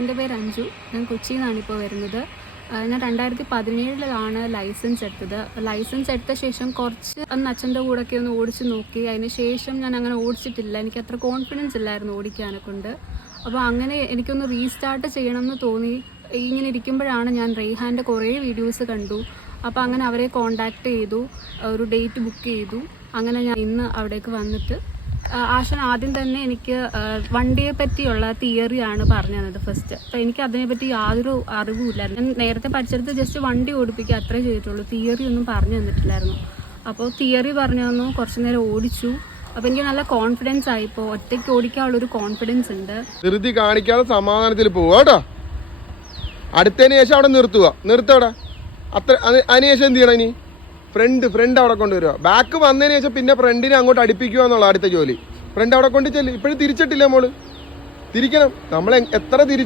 എൻ്റെ പേര് അഞ്ജു. ഞാൻ കൊച്ചിയിൽ നിന്നാണ് ഇപ്പോൾ വരുന്നത്. ഞാൻ 2017 ലൈസൻസ് എടുത്തത്. ലൈസൻസ് എടുത്ത ശേഷം കുറച്ച് അന്ന് അച്ഛൻ്റെ കൂടെയൊക്കെ ഒന്ന് ഓടിച്ച് നോക്കി. അതിന് ശേഷം ഞാൻ അങ്ങനെ ഓടിച്ചിട്ടില്ല. എനിക്ക് അത്ര കോൺഫിഡൻസ് ഇല്ലായിരുന്നു ഓടിക്കാനെ കൊണ്ട്. അപ്പോൾ അങ്ങനെ എനിക്കൊന്ന് റീസ്റ്റാർട്ട് ചെയ്യണമെന്ന് തോന്നി. ഇങ്ങനെ ഇരിക്കുമ്പോഴാണ് ഞാൻ റെയ്ഹാൻ്റെ കുറേ വീഡിയോസ് കണ്ടു. അപ്പോൾ അങ്ങനെ അവരെ കോണ്ടാക്ട് ചെയ്തു, ഒരു ഡേറ്റ് ബുക്ക് ചെയ്തു. അങ്ങനെ ഞാൻ ഇന്ന് അവിടേക്ക് വന്നിട്ട് ആശാൻ ആദ്യം തന്നെ എനിക്ക് വണ്ടിയെ പറ്റിയുള്ള തിയറിയാണ് പറഞ്ഞു തന്നത് ഫസ്റ്റ്. അപ്പോൾ എനിക്ക് അതിനെപ്പറ്റി യാതൊരു അറിവുമില്ലായിരുന്നു. ഞാൻ നേരത്തെ പഠിച്ചെടുത്ത് ജസ്റ്റ് വണ്ടി ഓടിപ്പിക്കുക അത്രേ ചെയ്തിട്ടുള്ളൂ. തിയറി ഒന്നും പറഞ്ഞു തന്നിട്ടില്ലായിരുന്നു. അപ്പോൾ തിയറി പറഞ്ഞു തന്നു, കുറച്ച് നേരം ഓടിച്ചു. അപ്പോൾ എനിക്ക് നല്ല കോൺഫിഡൻസ് ആയി. ഇപ്പോൾ ഒറ്റയ്ക്ക് ഓടിക്കാനുള്ളൊരു കോൺഫിഡൻസ് ഉണ്ട്. ധൃതി കാണിക്കാതെ സമാധാനത്തിൽ പോവുക കേട്ടോ. അടുത്തതിന് ശേഷം അവിടെ നിർത്തവിടെ അത്ര. അതിനുശേഷം എന്ത് ചെയ്യണം? ഇനി ഫ്രണ്ട് അവിടെ കൊണ്ടുവരിക. ബാക്ക് വന്നതിന് ശേഷം പിന്നെ ഫ്രണ്ടിനെ അങ്ങോട്ട് അടുപ്പിക്കുക എന്നുള്ള അടുത്ത ജോലി. ഫ്രണ്ട് അവിടെ കൊണ്ട് ചെല്ലും. ഇപ്പോഴും തിരിച്ചിട്ടില്ല മോള്. തിരിക്കണം. നമ്മൾ എത്ര തിരിച്ചു